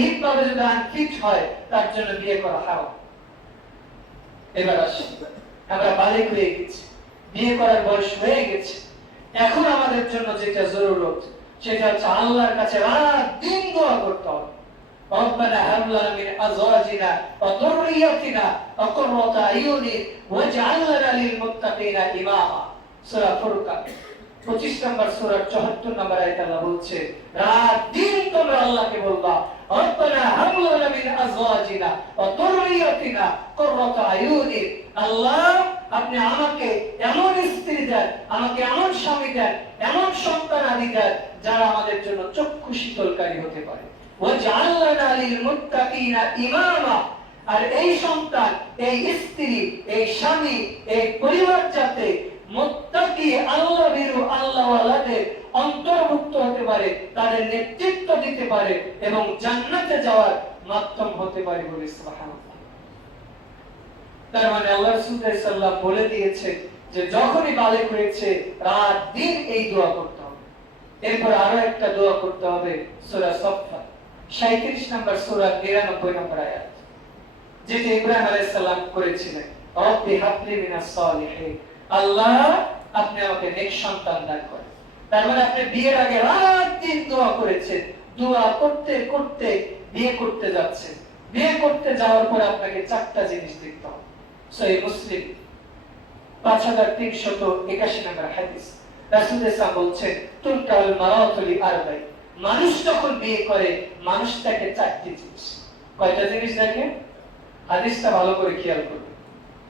শারীরিকভাবে যদি আনফিট হয় তার জন্য বিয়ে করা হারাম। এবার আসি, আমরা বালিক হয়ে গেছি, বিয়ে করার বয়স হয়ে গেছে, এখন আমাদের জন্য যেটা জরুরত সেটা হচ্ছে আল্লাহর কাছে রাত দিন দোয়া করতে হবে। ربنا هب لنا من ازواجنا وذرياتنا قرة اعين واجعلنا للمتقين اماما। সূরা ফুরকান 25 নম্বর সূরা 74 নম্বর আয়াতে আল্লাহ বলছে, রাত দিন তোমরা আল্লাহকে বলবা, রব্বানা হাব লানা মিন আজওয়াজিনা ওয়া যুররিয়াতিনা কুররাতা আয়ুনি, আল্লাহ আপনি আমাকে এমন স্ত্রী দেন, আমাকে এমন স্বামী দেন, এমন সন্তান আদি দেন যারা আমাদের জন্য চক্ষু শীতলকারী হতে পারে। ওয়াজআলনা লিল মুত্তাকিনা ইমামা, আর এই সন্তান, এই স্ত্রী, এই স্বামী, এই পরিবার যাতে মুত্তাকি আল্লাহ ভীরু আল্লাহওয়ালাদের অন্তর্ভুক্ত হতে পারে, তাদের নেতৃত্ব দিতে পারে এবং জান্নাতে যাওয়ার মাধ্যম হতে পারে বলে সুবহানাল্লাহ। তার মানে আল্লাহ রাসূল সাল্লাল্লাহু আলাইহি ওয়াসাল্লাম বলে দিয়েছে যে যখনই বালিগ হয়েছে রাত দিন এই দোয়া করতে হবে। এরপর আরো একটা দোয়া করতে হবে, সূরা সাফফাত 37 নম্বর সূরা 99 নম্বর আয়াত, যেটা ইব্রাহিম আলাইহিস সালাম করেছিলেন, রব্বি হাবলি মিনাস সালিহিন, আল্লাহ আপনি আমাকে নেক সন্তান দান করেন। তার মানে আপনি বিয়ের আগে রাত দিন দোয়া করেছেন, দোয়া করতে করতে বিয়ে করতে যাচ্ছেন, বিয়ে করতে যাওয়ার পর আপনাকে চারটা জিনিস দেখতে হবে। সহিহ মুসলিম 5381 নম্বর হাদিস, রাসূল সাল্লাল্লাহু বলছেন, তুনকাল মারাতু লি আরবাই, মানুষ যখন বিয়ে করে মানুষ তাকে চারটি জিনিস, কয়টা জিনিস দেখে? হাদিসটা ভালো করে খেয়াল করবেন।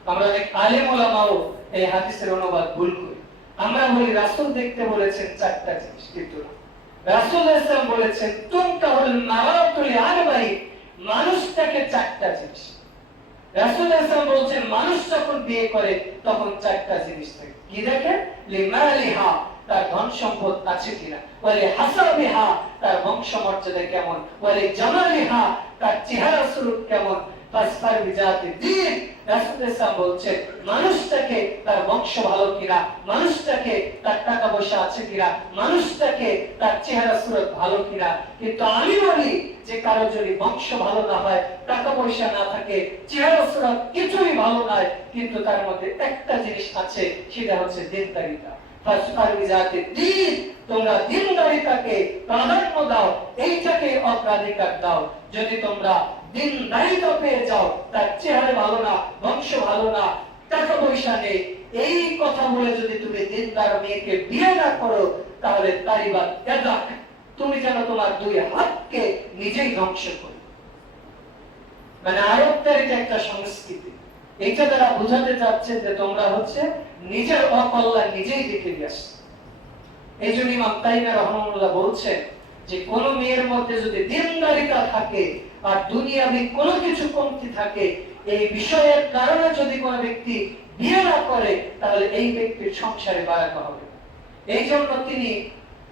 আমরা অনেক আলেম ওলামাও এই হাদিসের অনুবাদ ভুল করি। আমরা বলি রাসূল দেখতে বলেছেন চারটা জিনিস, কিন্তু না, রাসূল সাল্লাল্লাহু আলাইহি ওয়াসাল্লাম বলেছেন তুনকাল মারাতু লি আরবাই, মানুষ তাকে চারটা জিনিস। রাসূল সাল্লাল্লাহু আলাইহি ওয়াসাল্লাম বলছেন মানুষ যখন বিয়ে করে তখন চারটা জিনিস থাকে। কি দেখে? লিমালিহা, তার ধন সম্পদ আছে কিনা, ওয়ালি হাসাবিহা, তার বংশ মর্যাদা কেমন, ওয়ালি জামালিহা, তার চেহারা স্বরূপ কেমন, ফাসফার বিজাতি দ্বীন। রাসূল সাল্লাল্লাহু বলছেন মানুষটাকে তার বংশ ভালো কিনা, মানুষটাকে তার টাকা পয়সা আছে কিনা, মানুষটাকে তার চেহারা স্বরূপ ভালো কিনা। কিন্তু আমি বলি যে কারো যদি বংশ ভালো না হয়, টাকা পয়সা না থাকে, চেহারা স্বরূপ কিছুই ভালো নয়, কিন্তু তার মধ্যে একটা জিনিস আছে, সেটা হচ্ছে দিনদারিতা। তোমরা দিনদারিতাকে প্রাধান্য দাও, এইটাকে অগ্রাধিকার দাও। যদি তোমরা দিনদারিতা পেয়ে যাও, তার চেহারা ভালো না, বংশ ভালো না, টাকা পয়সা নেই, এই কথা বলে যদি তুমি দিনদার মেয়েকে বিয়ে না করো, তাহলে তারিবাত ইয়াদাক, তুমি যেন তোমার দুই হাতকে নিজেই ধ্বংস করো। মানে আরবদের এটা একটা সংস্কৃতি, এইটা তারা বোঝাতে চাচ্ছে যে তোমরা হচ্ছে নিজের অকল্যাণ নিজেই দেখে গেছো। এই জন্য ইমাম তাইমী রাহিমাহুল্লাহ বলছেন যে কোন মেয়ের মধ্যে যদি দিনদারিতা থাকে আর দুনিয়াবি কোনো কিছু কমতি থাকে, এই বিষয়ের কারণে যদি কোনো ব্যক্তি বিয়ে না করে, তাহলে এই ব্যক্তির সংসারে বারাকা হবে। এই জন্য তিনি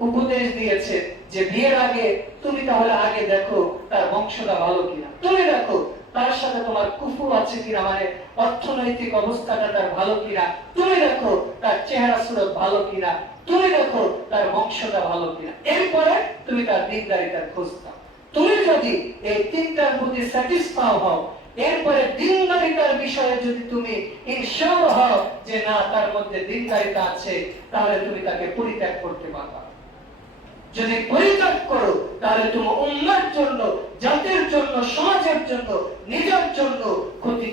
উপদেশ দিয়েছেন যে বিয়ের আগে তুমি তাহলে আগে দেখো তার বংশটা ভালো কিনা, তুমি দেখো তার সাথে তোমার কুফু আছে কিনা, মানে অর্থনৈতিক অবস্থাটা তার ভালো কিনা, তুমি দেখো তার চেহারা সুরত ভালো কিনা, তুমি দেখো তার বংশটা ভালো কিনা, এরপরে তুমি তার দিনদারিতার খোঁজ নাও। তুমি যদি এই তিনটার প্রতি স্যাটিসফাই হও, এরপরে দিনদারিতার বিষয়ে যদি তুমি ইনশিওর হও যে না তার মধ্যে দিনদারিতা আছে, তাহলে তুমি তাকে পরিত্যাগ করতে পারবা। যদি পরিত্যাগ করো, তাহলে তুমি উম্মার জন্য, জাতির জন্য, সমাজের জন্য, নিজের জন্য ক্ষতি